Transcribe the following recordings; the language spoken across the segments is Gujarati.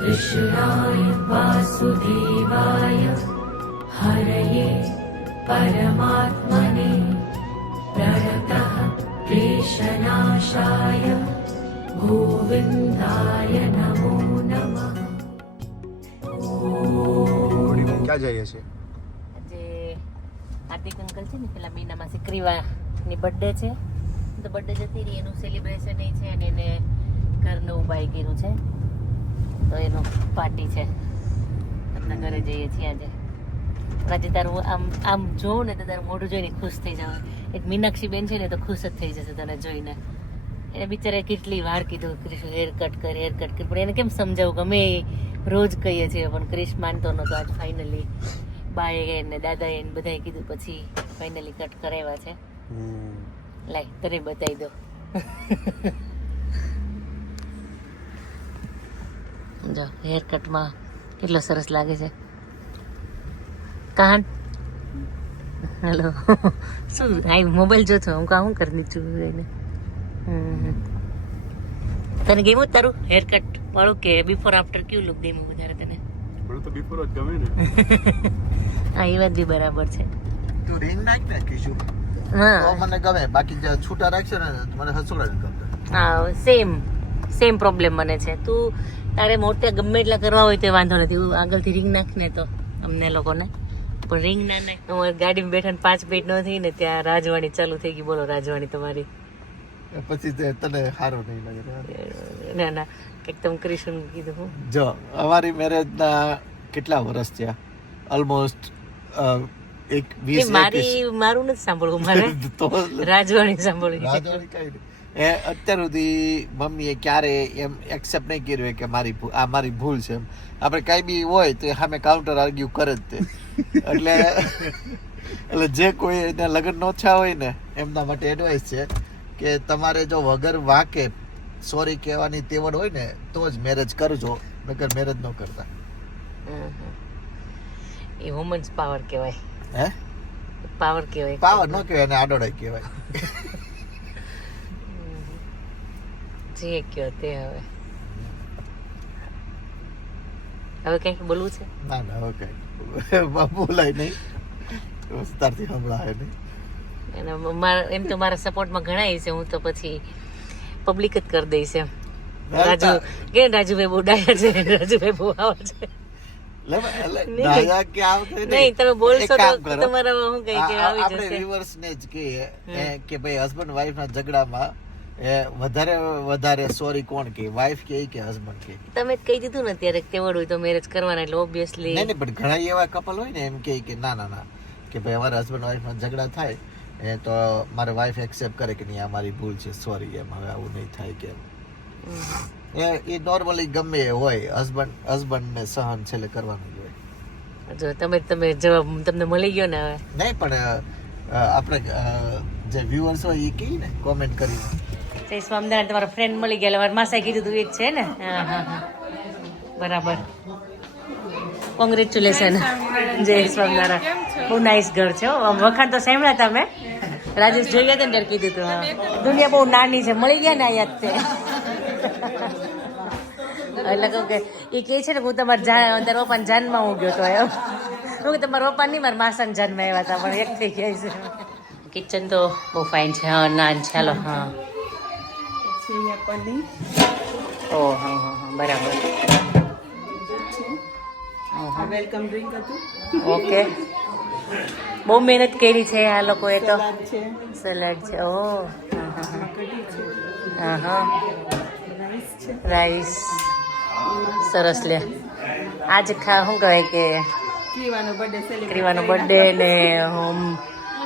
कृष्णाय वासुदेवाय हरये परमात्मने प्रणतः क्लेशनाशाय गोविन्दाय नमो नमः ક્યાં જઈએ છીએ આજે હાર્દિક અંકલ છે ને પેલા મહિનામાં સિક્રીવાની બર્થડે છે તો બર્થડે જતી રહી એનું સેલિબ્રેશન એ છે અને એને ઘર નવું બાય કર્યું છે તો એનું પાર્ટી છે. આપણે ઘરે જઈએ છીએ આજે. આજે તારું આમ આમ જોઉં ને તો તારું મોઢું જોઈને ખુશ થઈ જાવ એક મીનાક્ષી બેન છે ને તો ખુશ જ થઈ જશે તને જોઈને. એને બિચારે કેટલી વાર કીધું ક્રિશ હેર કટ કર હેર કટ કર. પણ એને કેમ સમજાવું ગમે રોજ કહીએ છીએ પણ ક્રિશ માનતો નહોતો આજ ફાઇનલી બાએ ને દાદાએ ને બધાએ કીધું પછી ફાઇનલી કટ કરાવ્યા છે. લાય તને બતાવી દો જો હેર કટમાં કેટલો સરસ લાગે છે. કાન હેલો શું આઈ મોબાઈલ જો છો હું કા શું કરી છું એને. હમ. તને ગમ્યું તારું હેર કટ વાળું કે બિફોર આફ્ટર કેવું લુક ગમ્યું વધારે તને? તો બિફોર જ ગમે ને. હા એ વાત બી બરાબર છે. તું રિંગ નાખ ને કીશું હા. મને ગમે. બાકી જે છૂટા રાખશે ને મને હસોડા ગમે હા સેમ સેમ પ્રોબ્લેમ મને છે. તું તારે મોટે ગમે એટલા કરવા હોય તો વાંધો નથી. હું આગળથી રિંગ નાખ ને તો અમને લોકોને. પણ રિંગ ના નાખ હું ગાડીમાં બેઠા પાંચ મિનિટ ન થઈ ને ત્યાં રાજવાણી ચાલુ થઈ ગઈ. બોલો રાજવાણી તમારી. પછી તને સારું નહીં લાગે. ના ના. કંઈક તમે કરીશું કીધું હું. જો અમારી મેરેજના કેટલા વર્ષ થયા? ઓલમોસ્ટ એક વીસ મારી મારું નથી સાંભળવું મારે. રાજવાણી સાંભળવી. રાજવાણી કઈ. એ અત્યાર સુધી મમ્મીએ ક્યારે એમ એક્સેપ્ટ નહીં કર્યું કે મારી આ મારી ભૂલ છે એમ. આપણે કાંઈ બી હોય તો એ સામે કાઉન્ટર આર્ગ્યુ કરે જ તે. એટલે એટલે જે કોઈ એને લગ્ન નો થયા હોય ને એમના માટે એડવાઇસ છે કે તમારે જો વગર વાંકે સોરી કહેવાની તેવડ હોય ને તો જ મેરેજ કરજો નકર મેરેજ ન કરતા. એ વુમન્સ પાવર કહેવાય. હે? પાવર કહેવાય. પાવર ન કહેવાય ને આડોડાઈ કહેવાય. જે કયો તે હવે. હવે કઈ બોલવું છે? ના ના હવે કઈ બોલાય નહીં. વિસ્તારથી સંભળાય નહીં. અને મારા એમ તો મારા સપોર્ટમાં ઘણા છે. હું તો પછી પબ્લિક જ કરી દઈશ એમ. રાજુ કે રાજુભાઈ બોડાયા ડાયા છે? રાજુભાઈ બોવા છે. નહીં, તમે બોલશો તો તમારા હું કઈ કે આવી જશે. ને જ કે ભાઈ હસબન્ડ વાઈફ ના ઝઘડામાં એ વધારે વધારે સોરી કોણ કે? વાઈફ કે કે હસબન્ડ કે? તમે જ કહી દીધું ને ત્યારે તેવડ હોય તો મેરેજ કરવાના એટલે ઓબ્વિયસલી નહીં નહીં પણ ઘણા એવા કપલ હોય ને એમ કે કે ના ના ના. કે ભાઈ અમારા હસબન્ડ વાઈફમાં ઝઘડા થાય એ તો મારે વાઈફ એક્સેપ્ટ કરે કે નહીં આ મારી ભૂલ છે સોરી એમ હવે આવું નહીં થાય કે એ એ નોર્મલી ગમે એ હોય હસબન્ડ હસબન્ડ ને સહન છેલ્લે કરવાનું જ હોય. જો તમે તમે જવાબ તમને મળી ગયો ને હવે? નહીં પણ આપણે જે વ્યુઅર્સ હોય એ કહી ને કોમેન્ટ કરીને. જય સ્વામિનારાયણ તમારા ફ્રેન્ડ મળી ગયા મારા માસાએ કીધું તું એ જ છે ને? હા હા હા. બરાબર. કોંગ્રેચ્યુલેશન જય સ્વામિનારાયણ. બહુ નાઇસ ઘર છે હો. આમ વખાણ તો સાંભળ્યા તમે? રાજેશ જોઈ ગયા ને ત્યારે કીધું તું હા. દુનિયા બહુ નાની છે. મળી ગયા ને અહીંયા તે. એટલે કહું કે એ કહે છે ને હું તમારા જાન તારા પપ્પાને જાનમાં હું ગયો તો એમ. હું કે તમારા પપ્પા નહીં મારા માસાને જાનમાં આવ્યા હતા પણ એક થઈ ગયા છે. કિચન તો બહુ ફાઇન છે. હા ના ચાલો હા. ઓ હા હા હા બરાબર. વેલકમ ડ્રિંક હતું. ઓકે. બહુ મહેનત કરી છે આ લોકોએ તો. સલાડ છે. ઓ. હા હા. રાઈસ સરસ લે. આજ ખા શું કહેવાય કે ક્રીવાનો બર્થડે ને હોમ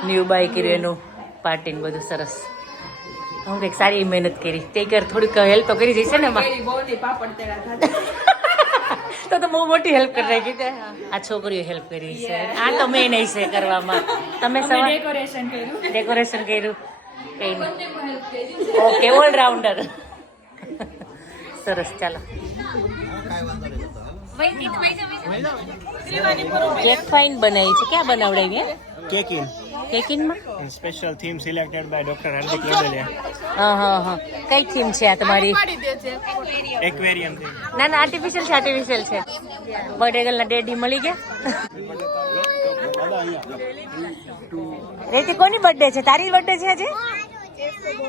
ન્યૂ બાય કર્યું એનું પાર્ટી ને બધું સરસ. હું કંઈક સારી મહેનત કરી. તે કર થોડીક હેલ્પ તો કરી જઈશે ને તો તો બહુ મોટી હેલ્પ કરી નાખી તે. આ છોકરીઓ હેલ્પ કરી છે. આ તો મેં નહીં છે કરવામાં. તમે સવાર ડેકોરેશન કર્યું. ડેકોરેશન કર્યું. કઈ નહીં. ઓકે ઓલરાઉન્ડર સરસ ચાલો. કેક ફાઇન બનાવી છે. ક્યાં બનાવડાવી Kekin, કેકિનમાં? special theme selected by Dr. Hardik Lodelia. હા હા હા. કઈ થીમ છે આ તમારી? એક્વેરિયમ થીમ ના ના આર્ટિફિશિયલ છે આર્ટિફિશિયલ છે. બર્થડે ગર્લ ના ડેડી મળી ગયા. રેતી કોની બર્થડે છે? તારી બર્થડે છે આજે?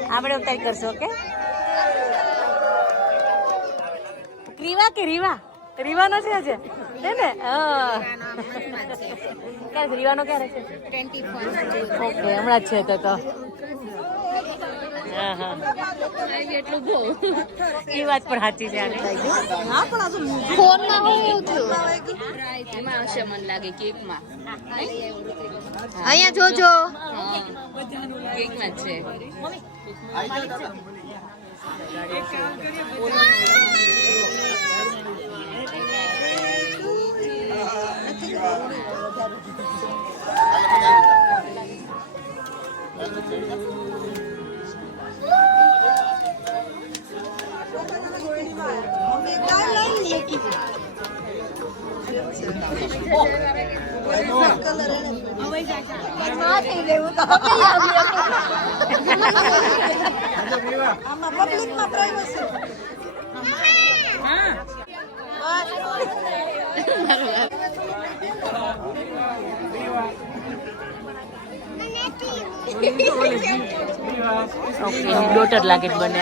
આપણે ઉતારી કરશું ઓકે રીવા કે રીવા? રીવાનો છે આજે? છે ને? ક્યારે રીવાનો ક્યારે છે? ઓકે હમણાં જ છે તો તો. એ વાત પણ સાચી છે આની. એમાં હશે મને લાગે કેકમાં અહીંયા જોજો. કેકમાં જ છે ઓકે એની ડોટર લાગે છે બને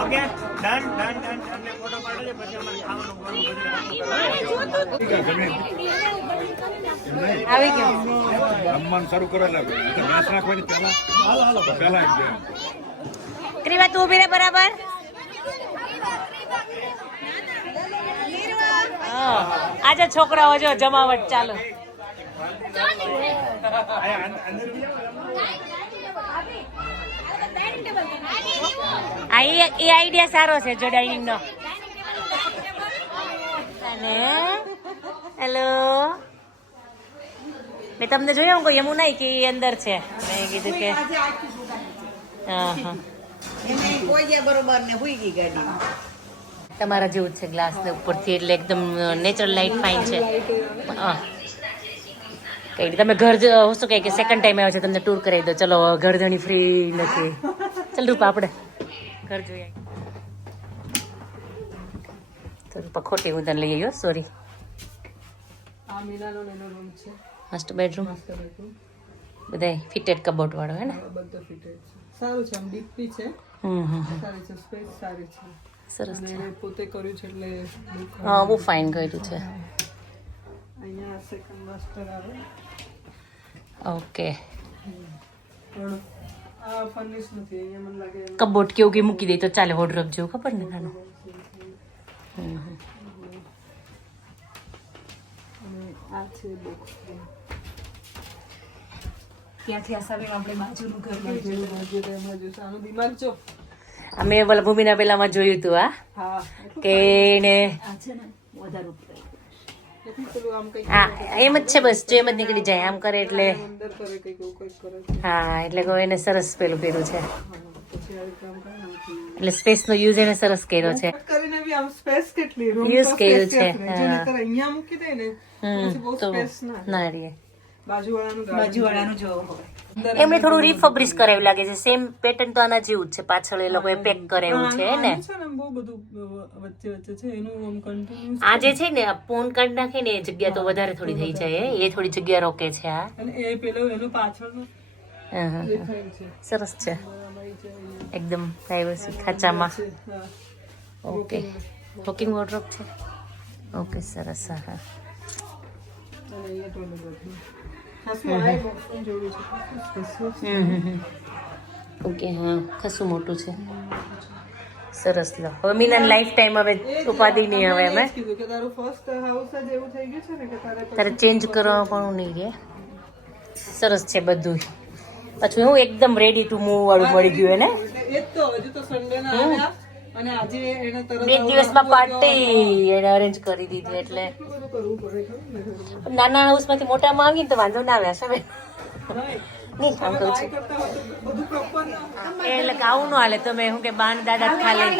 ઓકે? ડન ડન ડન તમને ફોટો પાડો પછી અમારે ખાવાનું આવી ગયો. શરૂ કરો એટલે તો મેચ નાખવાની પહેલા. પહેલા ક્રીવા તું ઊભી રે બરાબર? હા. આજે છોકરાઓ જો જમાવટ ચાલુ. આ એ એ આઈડિયા સારો છે જો ડાઇનિંગ નો અને? હેલો મેં તમને જોયું કોઈ એમું નહીં કે એ અંદર છે. મેં કીધું કે હા હા. તમારા જેવું છે ગ્લાસ ને ઉપરથી એટલે એકદમ નેચરલ લાઇટ ફાઇન છે. કઈ તમે ઘર જ- શું કહે કે સેકન્ડ ટાઈમ આવ્યો છે તમને ટૂર કરાવી દો. ચલો ઘર ધણી ફ્રી નથી. ચાલ રૂપા આપણે. ઘર જોઈ આવી તો રૂપા ખોટી હું તને લઈ આવ્યો સોરી આ મીનાનો એનો રૂમ છે. મસ્ત બેડરૂમ બધા ફિટેડ કબોટ વાળો હે ને? બધો ફિટેડ છે. સારું છે આમ ડીપ છે. હમ હમ. સારી છે સ્પેસ સારી છે. સરસ છે. પોતે કર્યું છે એટલે હા બહુ ફાઇન કર્યું છે. અહીંયા સેકન્ડ માસ્ટર આવે. ઓકે પણ આ ફર્નિશ નથી અહીંયા મને લાગે એમ. કબોર્ડ કેવું કે મૂકી દે તો ચાલે વોર્ડરોબ જેવું ખબર ને નાનું? ત્યાંથી આસામીમાં આપણે બાજુનું ઘર તો આનું દિમાગ જો અમે પેલા ભૂમિના પેલામાં જોયું હતું આ હા કે એને આ છે ને વધારે ઉપર એટલું પેલું આમ કંઈક હા એમ જ છે બસ જેમ જ નીકળી જાય આમ કરે એટલે. હા એટલે કોઈ એને સરસ પેલું કર્યું છે. એટલે સ્પેસ નો યુઝ એને સરસ કર્યો છે. કરીને બી આમ સ્પેસ કેટલી? યુઝ કર્યું છે, અહીંયા મૂકી દે ના ના રહે. બાજુવાળાનું હોય. એમણે થોડું રિફબ્રિશ કરાવ્યું લાગે છે. સેમ પેટર્ન તો આના જેવું જ છે. પાછળ એ લોકોએ પેક કરાવ્યું છે ને? આ જે છે ને પોન કાર્ડ નાખે ને એ જગ્યા તો વધારે થોડી થઈ જાય એ થોડી જગ્યા રોકે છે આ. એ પેલું એનું પાછળનું હા, હા, હા. સરસ છે. એકદમ પ્રાઇવસી ખાચામાં. ઓકે. વોકિંગ વોર્ડરોબ છે. ઓકે સરસ હા હા. ઓકે હા ખસું મોટું છે. સરસ લો. હવે મીના લાઈફ ટાઈમ હવે ઉપાધિ નહીં હવે અમે તારું ફર્સ્ટ હાઉસ જ એવું થઈ ગયું છે ને કે તારે તારે ચેન્જ કરવા પણ નહીં રહે. સરસ છે બધું પછી હું એકદમ રેડી ટુ મૂવ વાળું મળી ગયું એને એ તો હજુ તો સન્ડે ના આવ્યા. અને આજે એને તરત બે દિવસમાં પાર્ટી એને અરેન્જ કરી દીધી એટલે. નાના હાઉસમાંથી મોટામાં આવીએ તો વાંધો ના આવે સામે નહીં કામ કરું છું. એટલે આવું ન હાલે તમે શું કે બાન દાદા ખાલી.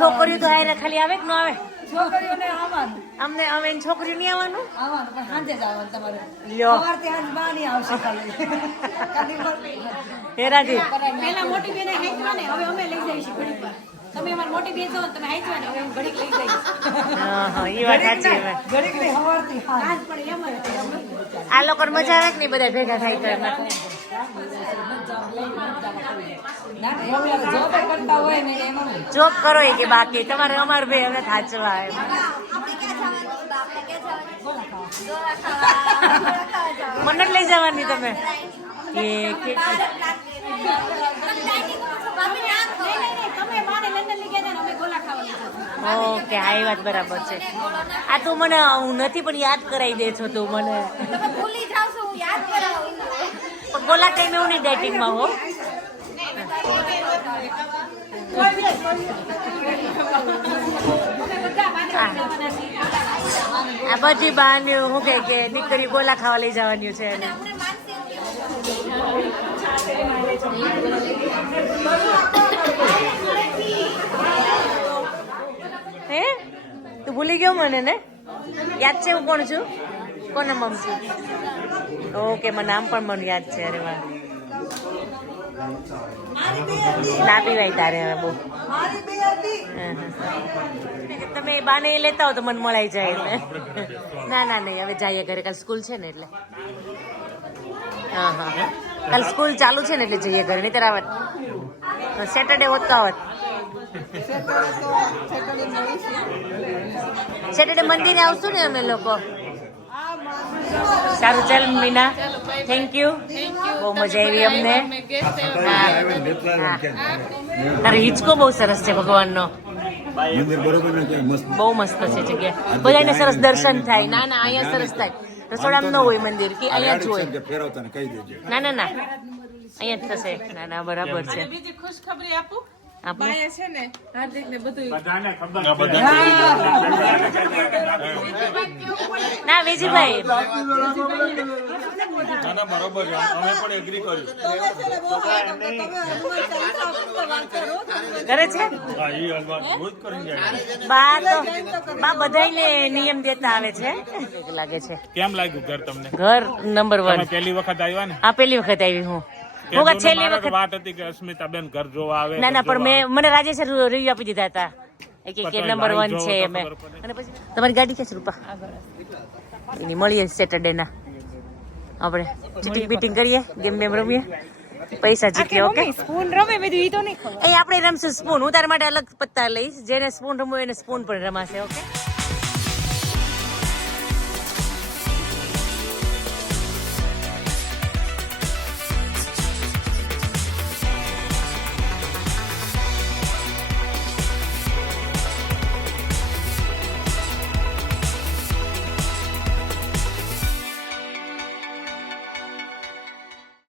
છોકરીઓ તો હારે ખાલી આવે કે ન આવે? છોકરીઓને આવવાનું. અમને અમે એની છોકરીઓ નહીં આવવાનું? આવવાનું પણ સાંજે જ આવવાનું તમારે. લ્યો. સવારથી આજ બહાર નહીં આવશે ખાલી. ખાલી હેરાજી પહેલા મોટી બેને હાંચવા હવે અમે લઈ જઈશું ઘડીક વાર. તમે અમારી મોટી બેન છો તમે હાંચવા ને હું ઘડીક લઈ જઈશ. હા હા એ વાત સાચી ઘડીક એમ જ આ લોકો મજા આવે કે નહીં બધા ભેગા થાય તો એમાં? જોબે કરતા હોય ને એમાં નહીં. જોબ કરો એ કે બાકી તમારે અમાર ભાઈ અમે થાચવા એમ મને જ લઈ જવાની તમે એ કે તમે માને લંડન લઈ ગયા હતા ને અમે ગોલા ખાવા લઈ જતા. ઓકે હા એ વાત બરાબર છે. આ તું મને હું નથી પણ યાદ કરાવી દે છો તું મને. પણ ગોલા ટાઈમે હું નહીં ડેટિંગમાં હો. આ બધી બહાની હું કે કે દીકરી ગોલા ખાવા લઈ જવાની છે એને હે તું ભૂલી ગયો મને ને? યાદ છે હું કોણ છું? કોને મમ છું ઓકે મને નામ પણ મને યાદ છે, અરે વાહ. ના પીવાય તારે હવે બહુ. તમે બાને લેતા હો તો મને મળાઈ જાય એટલે ના ના, નહીં, હવે જઈએ ઘરે. કાલ સ્કૂલ છે ને એટલે. હા હા. કાલ સ્કૂલ ચાલુ છે ને એટલે જઈએ ઘરે. નહીં તરાવત સેટરડે હોત તો આવત. સેટરડે મંદિરે આવશું ને અમે લોકો. સારું, ચાલ મીના. થેન્ક યુ બહુ મજા આવી અમને. તારો હિંચકો બહુ સરસ છે ભગવાનનો. બહુ મસ્ત છે જગ્યા. બધાને સરસ દર્શન થાય. ના ના, અહીંયા સરસ થાય. રસોડામાં ન હોય મંદિર, કે અહીંયા જ હોય. ને, ના ના. અહીંયા જ થશે. ના ના, બરાબર છે. બીજી ખુશખબરી આપું આપણે છે ને હાર્દિક ને બધું બધાને ખબર આ બધા ના વિજયભાઈ. ના ના બરોબર છે. અમે પણ એગ્રી કર્યું. કરે છે? એ વાત રોજ કરી જાય બા તો બા બધાયને નિયમ દેતા આવે છે. લાગે છે કેમ લાગ્યું ઘર તમને? ઘર નંબર વન પેલી પહેલી વખત આવ્યા ને? આ પેલી વખત આવી હું. હું કાં છેલ્લી વખત વાત હતી કે અસ્મિતા બેન ઘર જોવા આવે ના ના પણ મેં મને રાજેશે રિવ્યુ આપી દીધા હતા. એ કે કે નંબર વન છે મેં પડે. અને પછી તમારી ગાડી કે છે રૂપા? એની મળીએ સેટરડે ના. આપણે ચીટિંગ બીટિંગ કરીએ ગેમ બેમ રમીએ. પૈસા જીતીએ ઓકે? સ્પૂન રમે બધું ઈ તો નહીં ખબર. એ આપણે રમશું સ્પૂન હું તારા માટે અલગ પત્તા લઈશ. જેને સ્પૂન રમવું એને સ્પૂન પણ રમાશે ઓકે?